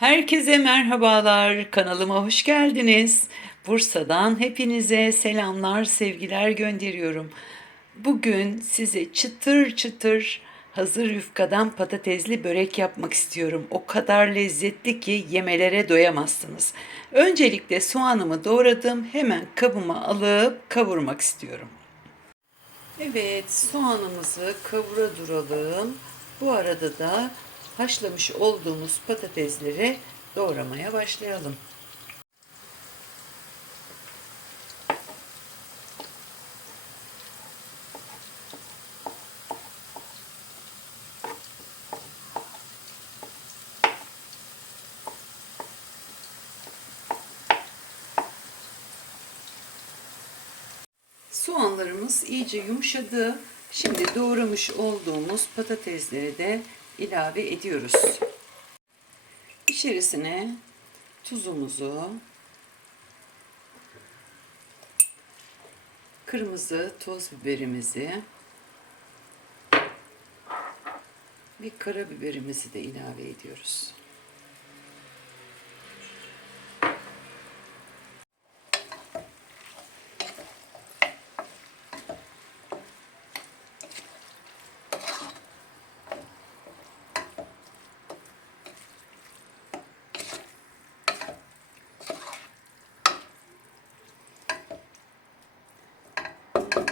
Herkese merhabalar. Kanalıma hoş geldiniz. Bursa'dan hepinize selamlar, sevgiler gönderiyorum. Bugün size çıtır çıtır hazır yufkadan patatesli börek yapmak istiyorum. O kadar lezzetli ki yemelere doyamazsınız. Öncelikle soğanımı doğradım. Hemen kabıma alıp kavurmak istiyorum. Evet, soğanımızı kavura duralım. Bu arada da haşlamış olduğumuz patatesleri doğramaya başlayalım. Soğanlarımız iyice yumuşadı. Şimdi doğramış olduğumuz patatesleri de ilave ediyoruz. İçerisine tuzumuzu, kırmızı toz biberimizi ve karabiberimizi de ilave ediyoruz.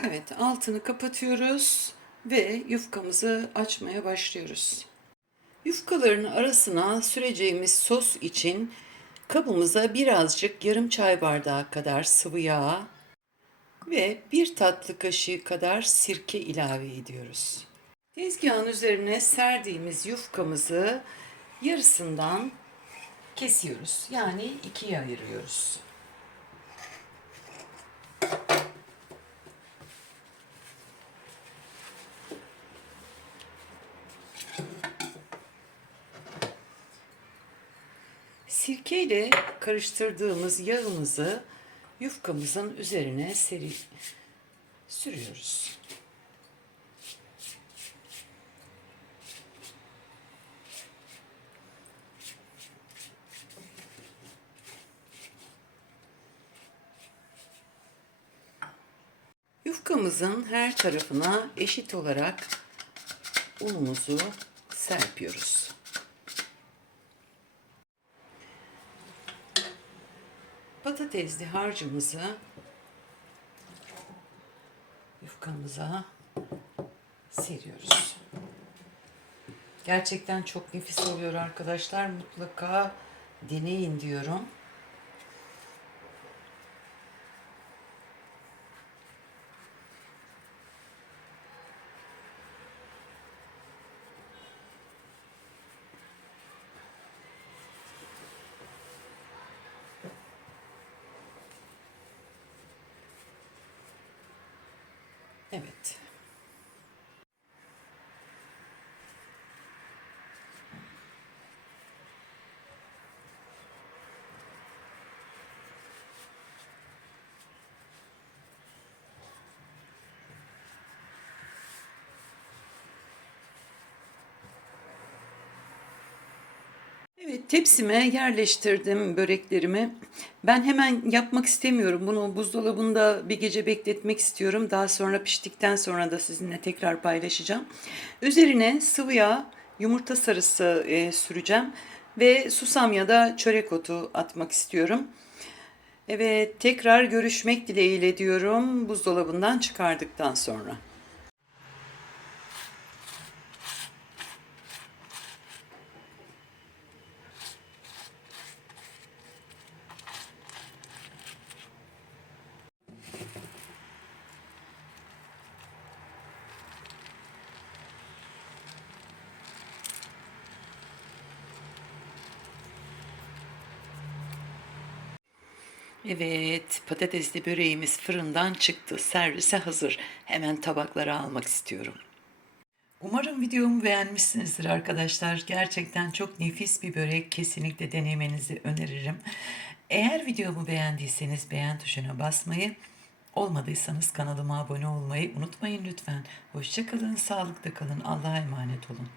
Evet, altını kapatıyoruz ve yufkamızı açmaya başlıyoruz. Yufkaların arasına süreceğimiz sos için kabımıza birazcık yarım çay bardağı kadar sıvı yağ ve bir tatlı kaşığı kadar sirke ilave ediyoruz. Tezgahın üzerine serdiğimiz yufkamızı yarısından kesiyoruz. Yani ikiye ayırıyoruz. Sirke ile karıştırdığımız yağımızı yufkamızın üzerine seri sürüyoruz. Yufkamızın her tarafına eşit olarak unumuzu serpiyoruz. Patatesli harcımızı yufkamıza seriyoruz. Gerçekten çok nefis oluyor arkadaşlar. Mutlaka deneyin diyorum. Evet. Evet, tepsime yerleştirdim böreklerimi. Ben hemen yapmak istemiyorum. Bunu buzdolabında bir gece bekletmek istiyorum. Daha sonra piştikten sonra da sizinle tekrar paylaşacağım. Üzerine sıvı yağ, yumurta sarısı e, süreceğim ve susam ya da çörek otu atmak istiyorum. Evet, tekrar görüşmek dileğiyle diyorum buzdolabından çıkardıktan sonra. Evet, patatesli böreğimiz fırından çıktı. Servise hazır. Hemen tabaklara almak istiyorum. Umarım videomu beğenmişsinizdir arkadaşlar. Gerçekten çok nefis bir börek. Kesinlikle denemenizi öneririm. Eğer videomu beğendiyseniz beğen tuşuna basmayı, olmadıysanız kanalıma abone olmayı unutmayın lütfen. Hoşçakalın, sağlıkla kalın, Allah'a emanet olun.